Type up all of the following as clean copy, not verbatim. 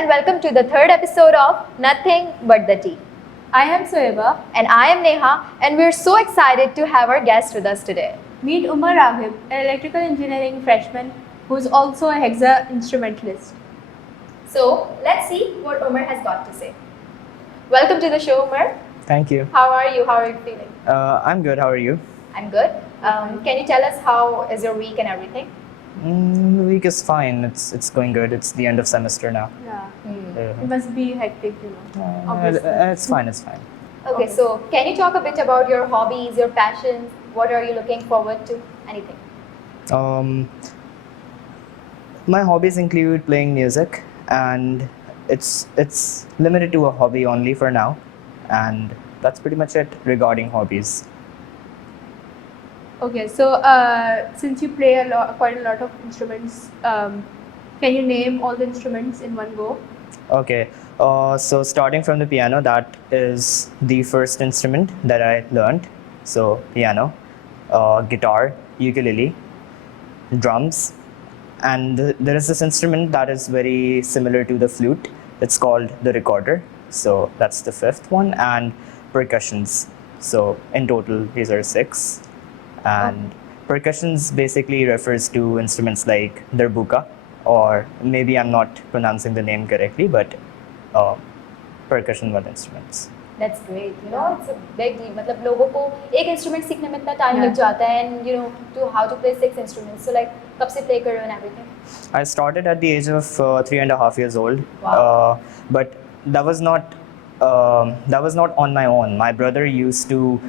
and welcome to the third episode of Nothing But the Tea. I am Soheba. And I am Neha, and we're so excited to have our guest with us today. Meet Omer Raghib, an electrical engineering freshman who is also a Hexa-Instrumentalist. So let's see what Omer has got to say. Welcome to the show, Omer. Thank you. How are you? How are you feeling? I'm good. How are you? I'm good. Can you tell us how is your week and everything? The week is fine. It's going good. It's the end of semester now. Yeah. Uh, It must be hectic, obviously. it's fine. It's fine. Okay, so can you talk a bit about your hobbies, your passions? What are you looking forward to? Anything? My hobbies include playing music, and it's limited to a hobby only for now, and that's pretty much it regarding hobbies. Okay, so since you play quite a lot of instruments, can you name all the instruments in one go? Okay. So starting from the piano, that is the first instrument that I learned. So piano, guitar, ukulele, drums, and there is this instrument that is very similar to the flute. It's called the recorder. So that's the fifth one, and percussions. So in total, these are six. And percussions basically refers to instruments like darbuka, or maybe I'm not pronouncing the name correctly, but percussion वाले instruments. That's great. You know, it's a big deal. मतलब लोगों को एक instrument सीखने में इतना time Yeah. लग जाता है, and you know, to how to play 6 instruments. So like, कब से play कर रहे हो and everything? I started at the age of 3.5 years old, Wow. but that was not on my own. My brother used to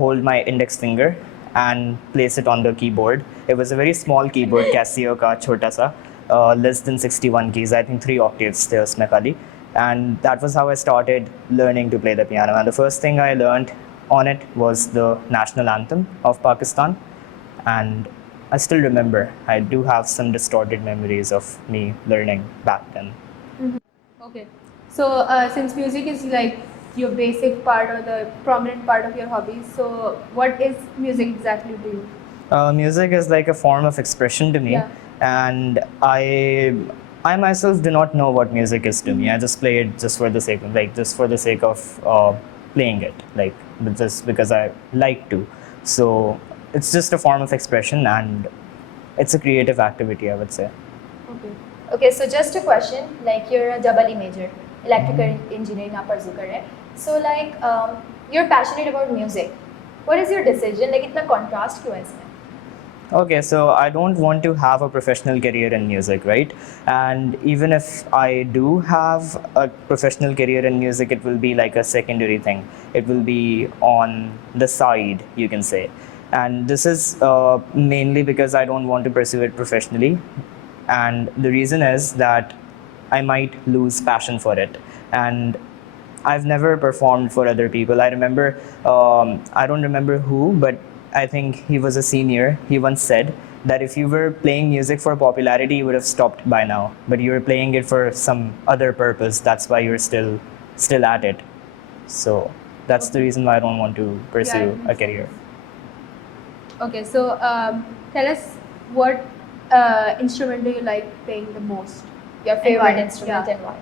hold my index finger and place it on the keyboard. It was a very small keyboard, Casio ka chota sa, less than 61 keys. I think 3 octaves थे उसमें खाली. And that was how I started learning to play the piano. And the first thing I learned on it was the national anthem of Pakistan. And I still remember. I do have some distorted memories of me learning back then. Okay, so since music is like your basic part or the prominent part of your hobbies, so what is music exactly to you? Music is like a form of expression to me, Yeah. and I myself do not know what music is to me. I just play it just for the sake of playing it, just because I like to. So it's just a form of expression, and it's a creative activity, I would say. Okay. Okay, so just a question. Like, you're a double E major, electrical engineering आप pursue कर रहे हैं. So like, you're passionate about music. What is your decision? Like, इतना contrast क्यों है इसमें? Okay, so I don't want to have a professional career in music, right? And even if I do have a professional career in music, it will be like a secondary thing. It will be on the side, you can say. And this is mainly because I don't want to pursue it professionally. And the reason is that I might lose passion for it. And I've never performed for other people. I remember, I don't remember who, but I think he was a senior. He once said that if you were playing music for popularity, you would have stopped by now. But you were playing it for some other purpose. That's why you're still at it. So that's the reason why I don't want to pursue it makes a career. Okay, so tell us what instrument do you like playing the most? Your And favorite why? instrument Yeah. and why?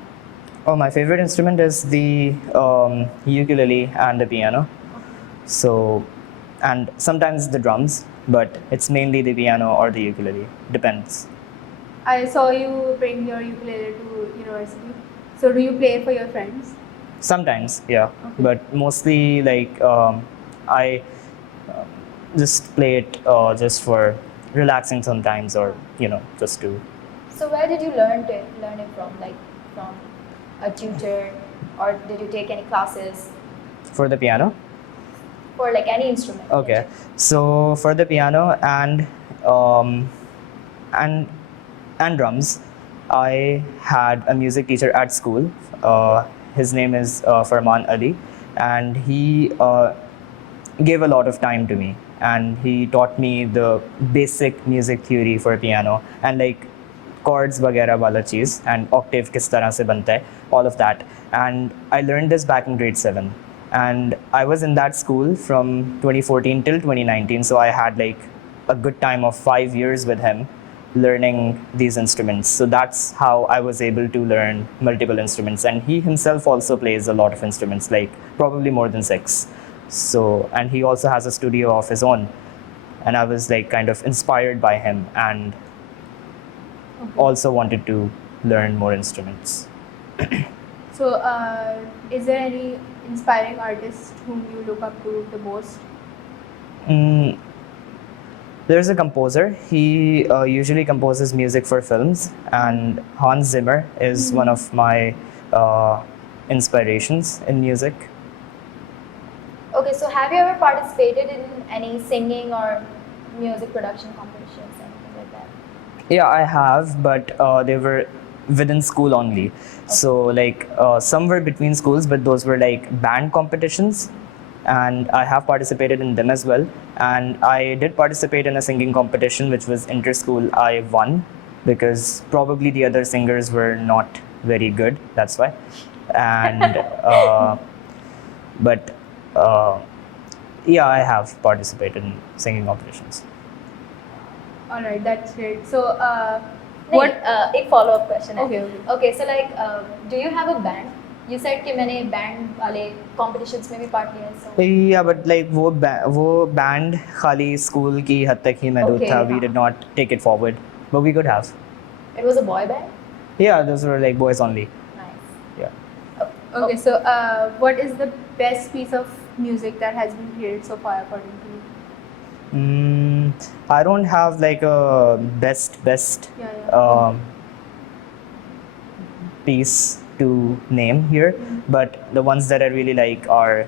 Oh, my favorite instrument is the ukulele and the piano. So, and sometimes the drums, but it's mainly the piano or the ukulele. Depends. I saw you bring your ukulele to university. So do you play for your friends? Sometimes, yeah, Okay. but mostly like I just play it just for relaxing sometimes, or just to. So where did you learn it from? Like, from a tutor, or did you take any classes For the piano. for like any instrument? Okay, so for the piano and drums, I had a music teacher at school. His name is Farman Ali, and he gave a lot of time to me, and he taught me the basic music theory for piano, and like chords वगैरह वाला चीज़, and octave किस तरह से बनता है, all of that. And I learned this back in grade 7. And I was in that school from 2014 till 2019, so I had like a good time of 5 years with him learning these instruments. So that's how I was able to learn multiple instruments. And he himself also plays a lot of instruments, like probably more than 6. So, and he also has a studio of his own. And I was like kind of inspired by him and also wanted to learn more instruments. So, is there any inspiring artist whom you look up to the most? There's a composer. He usually composes music for films, and Hans Zimmer is one of my inspirations in music. Okay, so have you ever participated in any singing or music production competitions, anything like that? Yeah, I have, but they were within school only. So like some were between schools, but those were like band competitions, and I have participated in them as well. And I did participate in a singing competition, which was inter-school. I won because probably the other singers were not very good. That's why. And but yeah, I have participated in singing competitions. All right, that's great. So, What? what? एक follow-up question है. Okay, okay. Okay, so like, do you have a band? You said कि मैंने band वाले competitions में भी part लिया है. So Yeah, but like वो band खाली school की हद तक ही महदूद Okay, था. We हाँ. did not take it forward, but we could have. it was a boy band. Yeah, those were like boys only. Nice. Yeah. Okay, so what is the best piece of music that has been created so far, according to you? I don't have like a best Yeah, yeah. piece to name here, but the ones that I really like are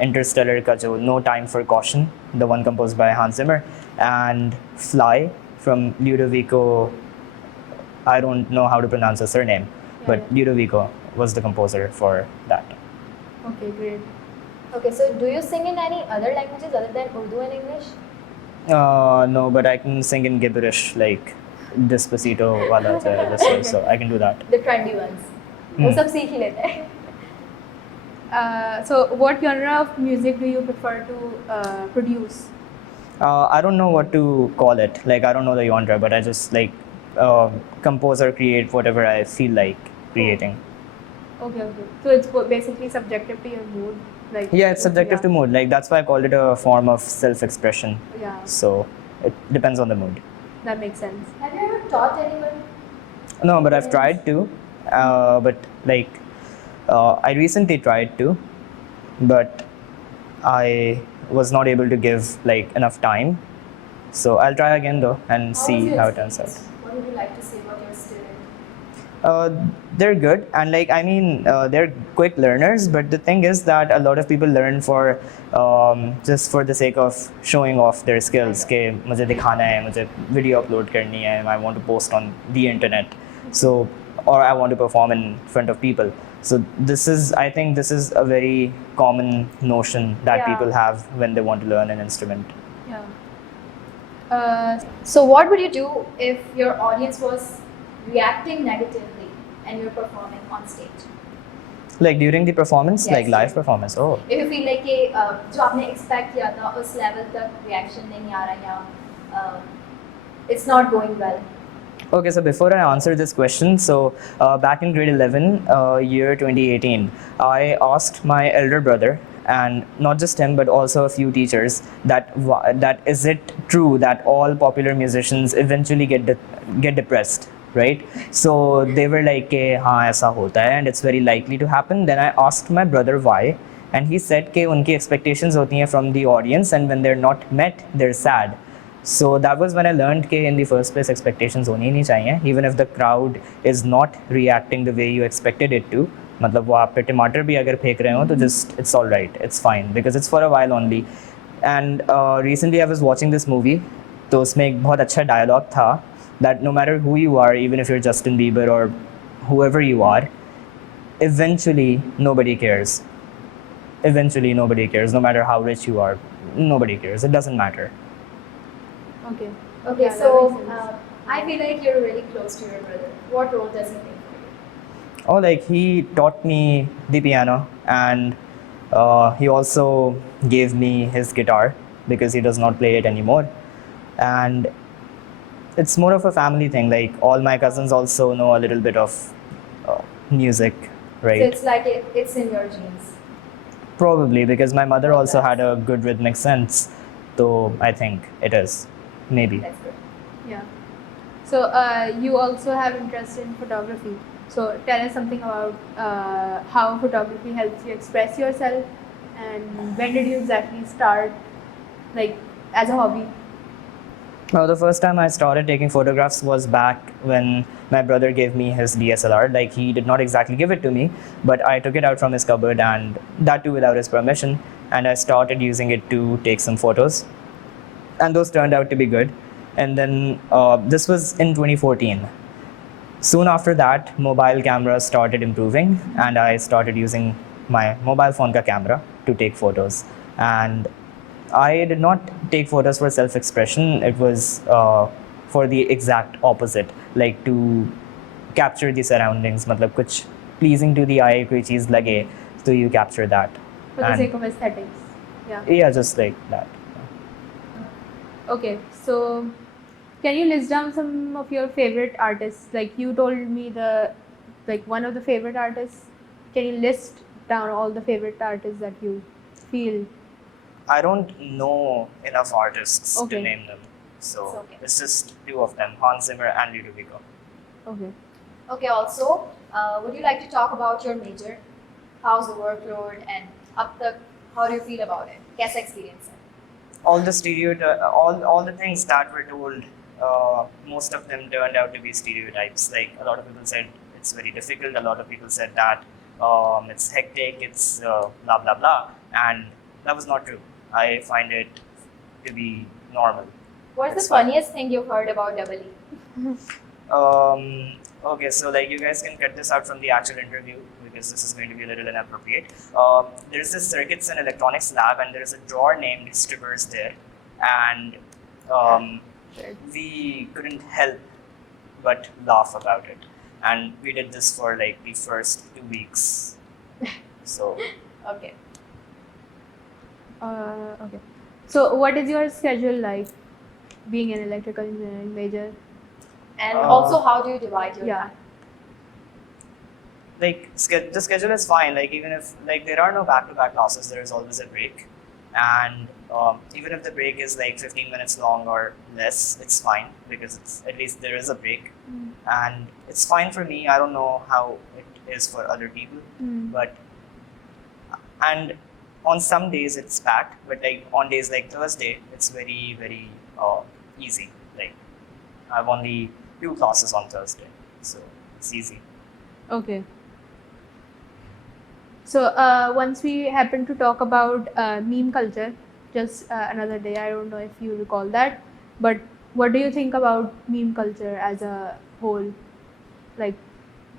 Interstellar ka jo No Time for Caution, the one composed by Hans Zimmer, and Fly from Ludovico. I don't know how to pronounce the surname, but yeah. Ludovico was the composer for that. Okay, great. Okay, so do you sing in any other languages other than Urdu and English? No, but I can sing in gibberish like Despacito wala cha, this way, so I can do that. The trendy ones. वो सब सीख ही लेते हैं. So, what genre of music do you prefer to produce? I don't know what to call it. Like I don't know the genre, but I just like compose or create whatever I feel like creating. Okay, okay. So it's basically subjective to your mood, like. Yeah, it's subjective yeah. to mood. Like that's why I called it a form of self-expression. Yeah, So it depends on the mood. that makes sense. Have you ever taught anyone? No, but I've tried to. But like I recently tried to, but I was not able to give like enough time. So I'll try again though and see how it turns out. What would you like to say about your student? They're good, and like I mean they're quick learners, but the thing is that a lot of people learn for just for the sake of showing off their skills. कि मुझे दिखाना है, मुझे video upload करनी है, I want to post on the internet, so or I want to perform in front of people. So this is, I think this is a very common notion that Yeah. people have when they want to learn an instrument. Yeah. So what would you do if your audience was reacting negatively and you're performing on stage? Like during the performance, Yes. like live performance. Oh. If you feel like कि जो आपने expect किया था उस level तक reaction नहीं आ रहा या it's not going well. Okay, so before I answer this question, so back in grade 11, year 2018, I asked my elder brother, and not just him, but also a few teachers, that is it true that all popular musicians eventually get depressed, right? So they were like, हाँ ऐसा होता है, and it's very likely to happen. Then I asked my brother why, and he said कि उनकी expectations होती हैं from the audience, and when they're not met, they're sad. So that was when I learned कि in the first place expectations होनी ही नहीं चाहिए, even if the crowd is not reacting the way you expected it to. मतलब वो आप पे टमाटर भी अगर फेंक रहे हो तो just it's all right, it's fine because it's for a while only. And recently I was watching this movie, तो उसमें एक बहुत अच्छा dialogue था that no matter who you are, even if you're Justin Bieber or whoever you are, eventually nobody cares. Eventually nobody cares, no matter how rich you are, nobody cares. It doesn't matter. Okay. Okay, Yeah, that so makes sense. I feel like you're really close to your brother. What role does he play for you? Oh, like he taught me the piano, and he also gave me his guitar because he does not play it anymore. And it's more of a family thing. Like all my cousins also know a little bit of music, right? So it's like it's in your genes. Probably because my mother also That's- had a good rhythmic sense, so I think it is. Maybe. That's good. Yeah. So you also have interest in photography. So tell us something about how photography helps you express yourself, and when did you exactly start, like as a hobby? The first time I started taking photographs was back when my brother gave me his DSLR. Like he did not exactly give it to me, but I took it out from his cupboard, and that too without his permission. And I started using it to take some photos, and those turned out to be good. And then this was in 2014. Soon after that, mobile cameras started improving, and I started using my mobile phone ka camera to take photos. And I did not take photos for self-expression. It was for the exact opposite, like to capture the surroundings. मतलब कुछ pleasing to the eye, कोई चीज़ लगे, so you capture that. For the And- sake of aesthetics. Yeah. Yeah, just like that. Okay, so can you list down some of your favorite artists? Like you told me one of the favorite artists. Can you list down all the favorite artists that you feel? I don't know enough artists Okay. to name them, so It's okay. it's just two of them, Hans Zimmer and Ludovico. Okay. Okay, also, would you like to talk about your major? How's the workload and up the, how do you feel about it? Guess experience. All the all the things that were told, most of them turned out to be stereotypes. Like a lot of people said it's very difficult. A lot of people said that it's hectic. It's blah blah blah, and that was not true. I find it to be normal. What's It's the funniest thing you've heard about Double E? Okay, so like you guys can cut this out from the actual interview because this is going to be a little inappropriate. There's this circuits and electronics lab, and there's a drawer named strippers there, and we couldn't help but laugh about it. And we did this for like the first 2 weeks. So Okay. Okay. So what is your schedule like, being an electrical engineering major? And also, how do you divide your Yeah. time? like the schedule is fine. Like even if like there are no back-to-back classes, there is always a break, and even if the break is like 15 minutes long or less, it's fine because it's at least there is a break, and it's fine for me. I don't know how it is for other people, but and on some days it's packed, but like on days like Thursday, it's very very easy. Like I have only 2 classes on Thursday, so it's easy. Okay. So once we happen to talk about meme culture, just another day. I don't know if you recall that, but what do you think about meme culture as a whole? Like,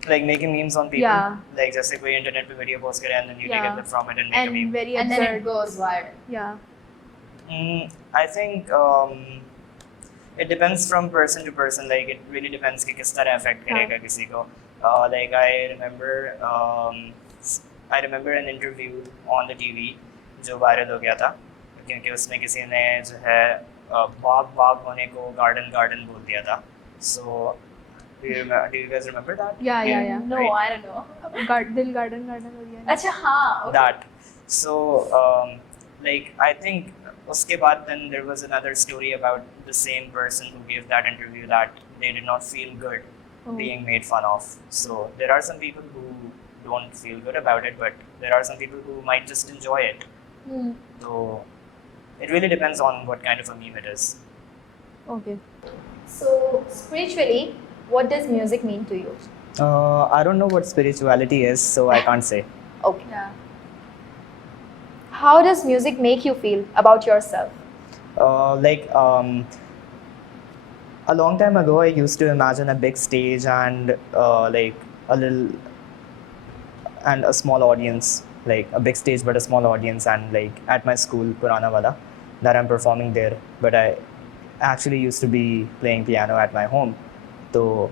Making memes on people. Yeah. Like जैसे कोई internet पे video post करे and then you take a Yeah. clip from it and make a and meme. very And then it absurd. goes viral. Yeah. I think it depends from person to person. Like it really depends कि किस तरह affect करेगा किसी को. Like I remember an interview on the TV जो viral हो गया था क्योंकि उसमें किसी ने जो है बाग होने को garden बोल दिया था. So do you guys remember that? Yeah. No, Right. I don't know. Dil garden हो गया ना? Acha, हाँ. Okay. That. So, like, I think uske baad then there was another story about the same person who gave that interview that they did not feel good being made fun of. So, there are some people who don't feel good about it, but there are some people who might just enjoy it. So, it really depends on what kind of a meme it is. Okay. So, spiritually, what does music mean to you? I don't know what spirituality is, so I can't say. Okay. Yeah. How does music make you feel about yourself? A long time ago, I used to imagine a big stage and like a small audience, like a big stage but a small audience, and like at my school, Purana Wala, that I'm performing there. But I actually used to be playing piano at my home. So,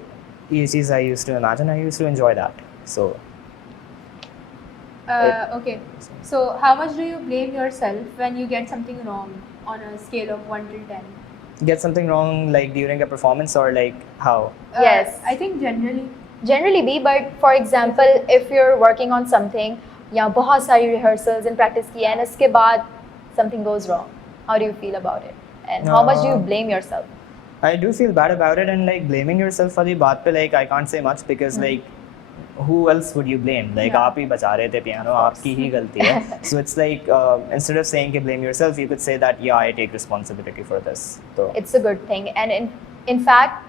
ये चीज़ I used to imagine, I used to enjoy that. So, Okay. So how much do you blame yourself when you get something wrong on a scale of 1 till 10? get something wrong like during a performance or like how? Yes. I think generally. Generally be, but for example, if you're working on something, या बहुत सारी rehearsals and practice की and इसके बाद something goes wrong, how do you feel about it? And how much do you blame yourself? I do feel bad about it, and like blaming yourself for the baat pe, like I can't say much because like who else would you blame? Like Yeah. आप ही बजा रहे थे piano, आपकी ही गलती है. So it's like instead of saying कि blame yourself, you could say that yeah, I take responsibility for this. So It's a good thing, and in fact,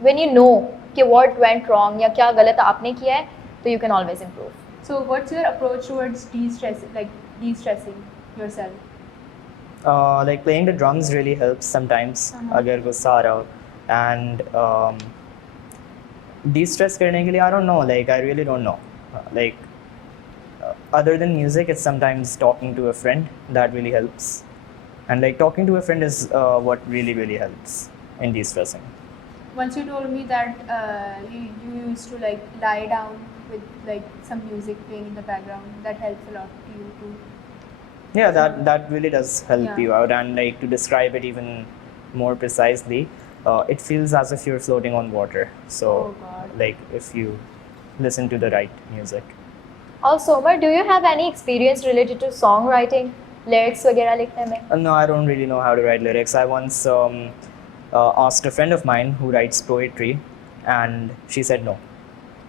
when you know कि what went wrong या क्या गलत आपने किया है, तो you can always improve. So what's your approach towards de-stressing yourself? like playing the drums really helps sometimes अगर गुस्सा आ रहा हो, and de-stress करने के लिए I don't know, like I really don't know, like other than music it's sometimes talking to a friend that really helps, and like talking to a friend is what really helps in de-stressing. Once you told me that you used to like lie down with like some music playing in the background, that helps a lot to you too. Yeah, that really does help Yeah. you out, and like to describe it even more precisely, it feels as if you're floating on water. So Oh God. like if you listen to the right music. Also, Omer, do you have any experience related to songwriting, lyrics वगैरह लिखने में? No, I don't really know how to write lyrics. I once asked a friend of mine who writes poetry, and she said no.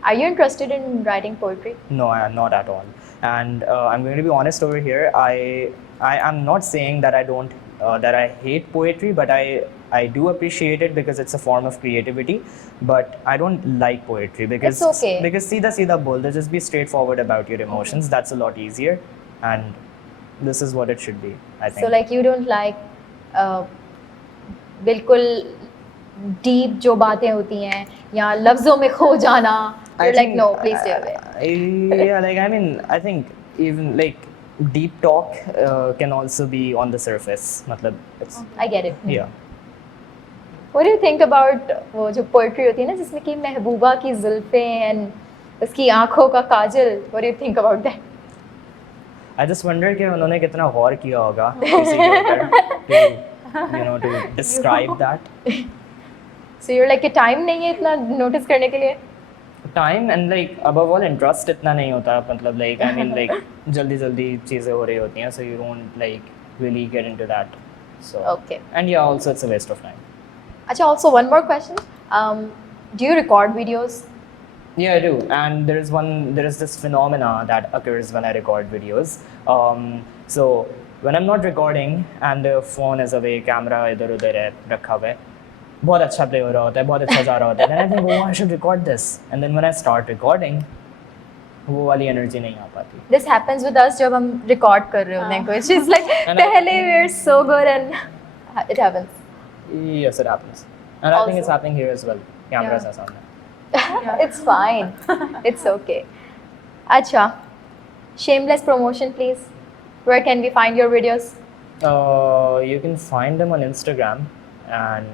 Are you interested in writing poetry? No, I am not at all. And I'm going to be honest over here. I am not saying that I don't that I hate poetry, but I do appreciate it because it's a form of creativity. But I don't like poetry because It's okay. because सीधा बोल दो, just be straightforward about your emotions. That's a lot easier, and this is what it should be, I think. So like you don't like बिल्कुल deep जो बातें होती हैं या लफ्ज़ों में खो जाना. I You're like think, no, please stay away. yeah, like I mean, I think even like deep talk can also be on the surface. मतलब it's I get it. yeah. What do you think about वो जो poetry होती है ना जिसमें कि महबूबा की जुल्फें and उसकी आँखों का काजल? What do you think about that? I just wonder कि उन्होंने कितना गौर किया होगा किसी के ऊपर to describe that. So you're like कि time नहीं है इतना notice करने के लिए? Time and like above all interest इतना नहीं होता, मतलब like I mean like जल्दी चीज़ें हो रही होती हैं, so you don't like really get into that. So Okay. and yeah, also it's a waste of time. अच्छा, also one more question. Do you record videos? Yeah, I do. And there is this phenomena that occurs when I record videos. So when I'm not recording and the phone is away, camera इधर उधर है रखा हुआ है, बहुत अच्छा play हो रहा होता है, बहुत अच्छा जा रहा होता है, then I think oh I should record this, and then when I start recording वो वाली energy नहीं आ पाती. This happens with us जब हम record कर रहे होते हैं कुछ. It's like And I- पहले we're so good and it happens. Yes, it happens. And I think it's Also- happening here as well. Cameras Yeah. are सामने. Yeah. It's fine. It's okay. अच्छा, shameless promotion please. Where can we find your videos? You can find them on Instagram, and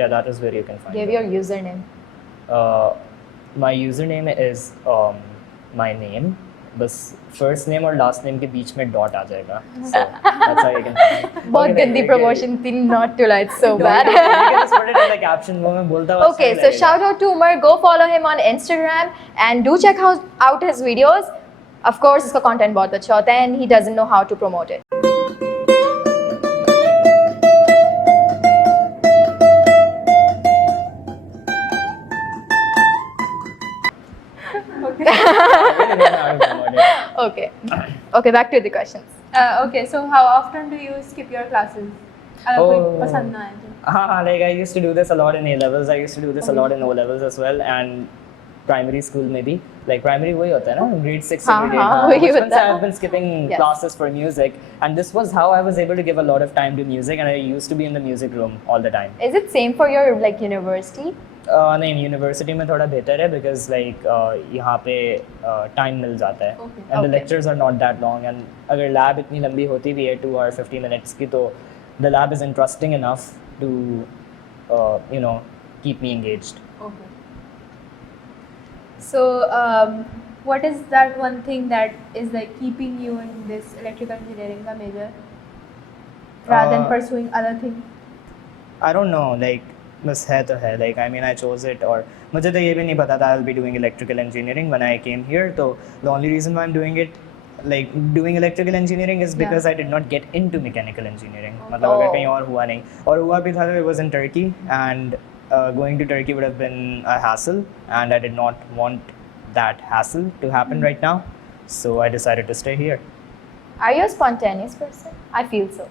yeah, that is where you can find Give them. your username. My username is my name. बस first name और last name के बीच में dot आ जाएगा. So that's how you can find it. बहुत Okay, गंदी okay. promotion थी, not to lie, it's so No, bad. you can just put it in the caption. वो मैं बोलता हुआ Okay, सही so लगेगा. shout out to Omer. Go follow him on Instagram and do check out his videos. Of course, इसका content बहुत अच्छा होता है and he doesn't know how to promote it. I really don't know how to promote it. Okay. Okay, back to the questions. Okay, so how often do you skip your classes? अगर कोई Oh. पसंद ना आए तो. Like I used to do this a lot in A levels. I used to do this a lot in O levels as well, and primary school maybe. Like primary वही होता है ना, grade 6 से हाँ, grade 8. हाँ, वही बचपन होता से है. I've been skipping Yes. classes for music, and this was how I was able to give a lot of time to music, and I used to be in the music room all the time. Is it same for your like university? नहीं, university में थोड़ा बेहतर है because like यहाँ पे time मिल जाता है Okay. And the Okay. Lectures are not that long, and अगर लैब इतनी लंबी होती भी है 2 और 50 मिनट्स की, तो the lab is interesting enough to keep me engaged. Okay. So, what is that one thing that is like keeping you in this electrical engineering ka major rather than pursuing other things? I don't know, like बस है तो है, like I mean I chose it, और मुझे तो ये भी नहीं पता था I'll be doing electrical engineering when I came here. तो the only reason why I'm doing it, like doing electrical engineering, is because I did not get into mechanical engineering. मतलब अगर कहीं और हुआ नहीं, और हुआ भी था तो it was in Turkey, and going to Turkey would have been a hassle, and I did not want that hassle to happen right now, so I decided to stay here. Are you a spontaneous person? I feel so.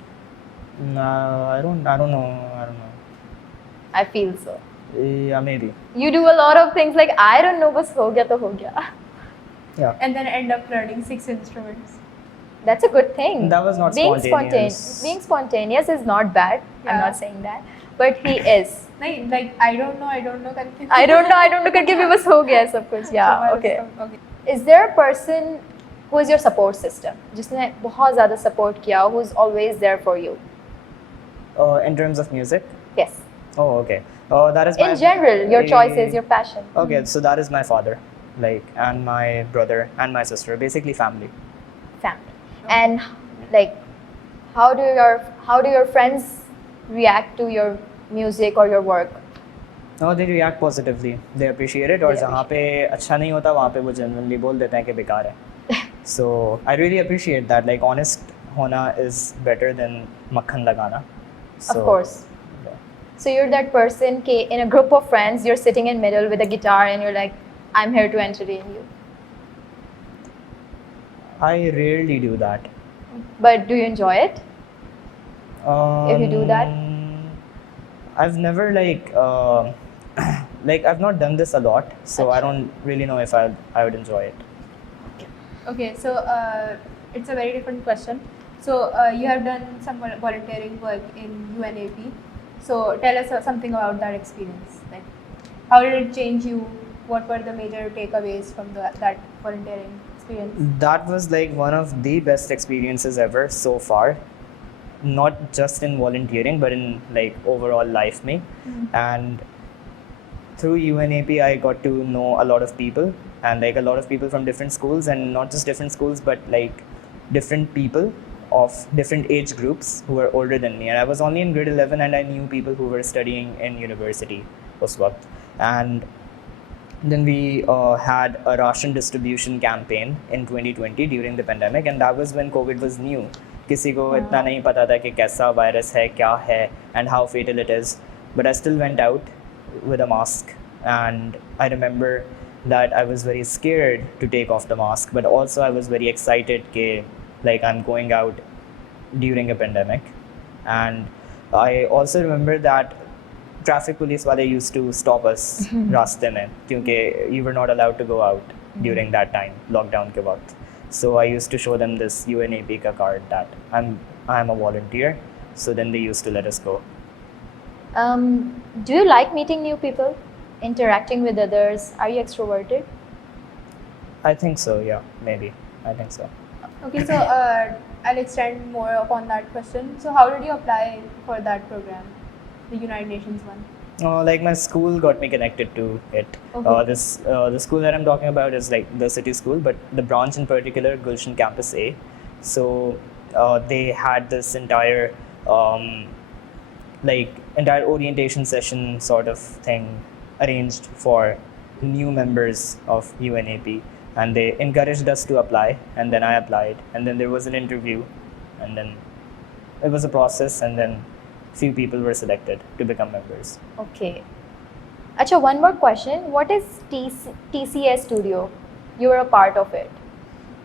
No, I don't know. I feel so. Yeah, maybe. You do a lot of things like I don't know, बस हो गया तो हो गया. Yeah. And then end up learning 6 instruments. That's a good thing. That was not Being spontaneous. Being spontaneous is not bad. I'm Yeah. not saying that, but he is. नहीं, like I don't know करके. I don't know करके भी बस हो गया सब कुछ. Yeah. Okay. Okay. Is there a person who is your support system? जिसने बहुत ज़्यादा support किया, who's always there for you? In terms of music? Yes. Oh, okay. That is In general, your choices, your passion. Okay, so that is my father, like, and my brother and my sister, basically family. Family. And like, how do your friends react to your music or your work? No, they react positively. They appreciate it. और They जहाँ पे अच्छा नहीं होता वहाँ पे वो genuinely बोल देते हैं कि बेकार है. So I really appreciate that. Like, honest होना is better than मक्खन लगाना. So, Of course. yeah. So you're that person ke in a group of friends, you're sitting in middle with a guitar and you're like, I'm here to entertain you. I rarely do that. But do you enjoy it? If you do that? I've never like I've not done this a lot, so I don't really know if I would enjoy it. Okay, so it's a very different question. So you have done some volunteering work in UNAP. So tell us something about that experience. Like, how did it change you? What were the major takeaways from that volunteering experience? That was like one of the best experiences ever so far. Not just in volunteering, but in like overall life me. And through UNAP, I got to know a lot of people, and like a lot of people from different schools, and not just different schools, but like different people of different age groups who were older than me. And I was only in grade 11, and I knew people who were studying in university उस वक्त. And then we had a ration distribution campaign in 2020 during the pandemic, and that was when COVID was new. किसी को इतना नहीं पता था कि कैसा वायरस है, क्या है, and how fatal it is. But I still went out with a mask, and I remember that I was very scared to take off the mask, but also I was very excited that like I'm going out during a pandemic. And I also remember that traffic police wale used to stop us रास्ते में क्योंकि you were not allowed to go out during that time, lockdown के वक्त. So I used to show them this UNAP का card that I'm a volunteer. So then they used to let us go. Do you like meeting new people, interacting with others? Are you extroverted? I think so, yeah, maybe. I think so. Okay, so I'll extend more upon that question. So how did you apply for that program, the United Nations one? Like my school got me connected to it. Okay. The school that I'm talking about is like the city school, but the branch in particular, Gulshan Campus A. So they had this entire entire orientation session sort of thing arranged for new members of UNAP, and they encouraged us to apply, and then I applied, and then there was an interview, and then it was a process, and then few people were selected to become members. Okay. Acha, one more question. What is TCS Studio? You were a part of it.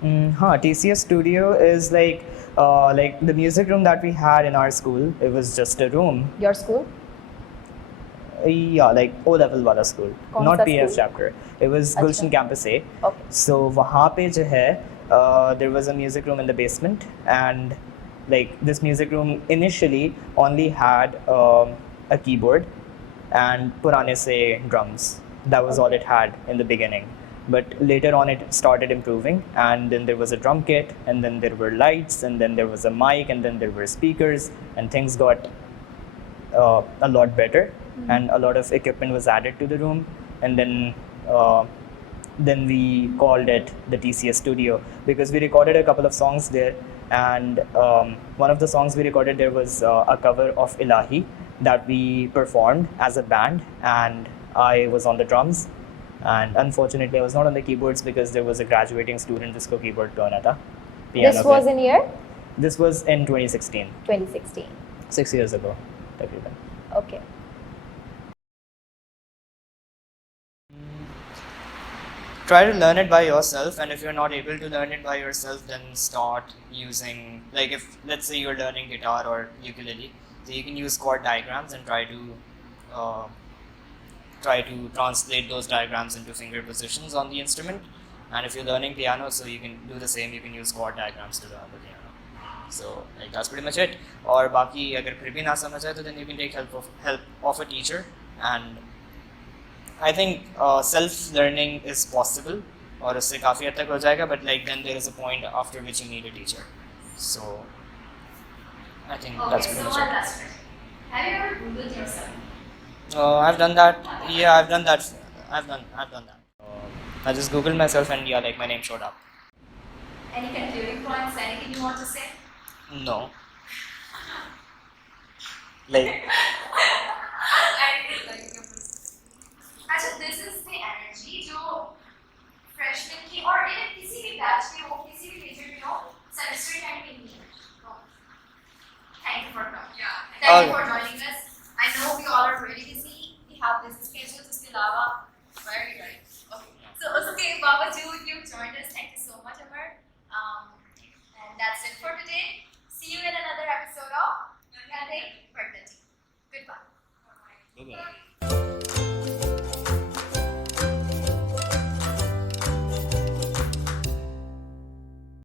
TCS Studio is like the music room that we had in our school. It was just a room. Your school? Yeah, like O-level wala school, कौन not सा PF school? chapter. It was अच्छा. Gulshan Campus A. Okay. So वहाँ पे जो है, there was a music room in the basement, and like this music room initially only had a keyboard and purane se drums. That was all it had in the beginning. But later on it started improving, and then there was a drum kit, and then there were lights, and then there was a mic, and then there were speakers, and things got a lot better, and a lot of equipment was added to the room, and then we called it the TCS Studio because we recorded a couple of songs there, and one of the songs we recorded there was a cover of Ilahi that we performed as a band, and I was on the drums. And unfortunately, I was not on the keyboards because there was a graduating student जिसको keyboard पे होना था. This piano was पे. in year This was in 2016, 2016. 6 years ago, तकरीबन. Okay. Try to learn it by yourself, and if you're not able to learn it by yourself, then start using, like, if let's say you're learning guitar or ukulele, so you can use chord diagrams and try to translate those diagrams into finger positions on the instrument. And if you're learning piano, so you can do the same, you can use chord diagrams to learn the piano. So like that's pretty much it. और बाकी अगर फिर भी ना समझ आए तो then you can take help of a teacher. And I think self-learning is possible, और उससे काफ़ी हद तक हो जाएगा, but like then there is a point after which you need a teacher. So I think that's pretty much one it. last question. Have you ever Googled yourself? I've done that. Yeah, I've done that. I've done that. I just Googled myself and yeah, like my name showed up. Any concluding points? Anything you want to say? No. Like. अच्छा, this is the energy जो freshman की और in किसी भी batch में हो, किसी भी major में हो, semester time में नहीं है. Thank you for coming. Thank you for joining us. I know we all are really busy. We have busy schedules. इसके अलावा very right. Okay. So उसके बावजूद you joined us. Thank you so much, Omer. And that's it for today.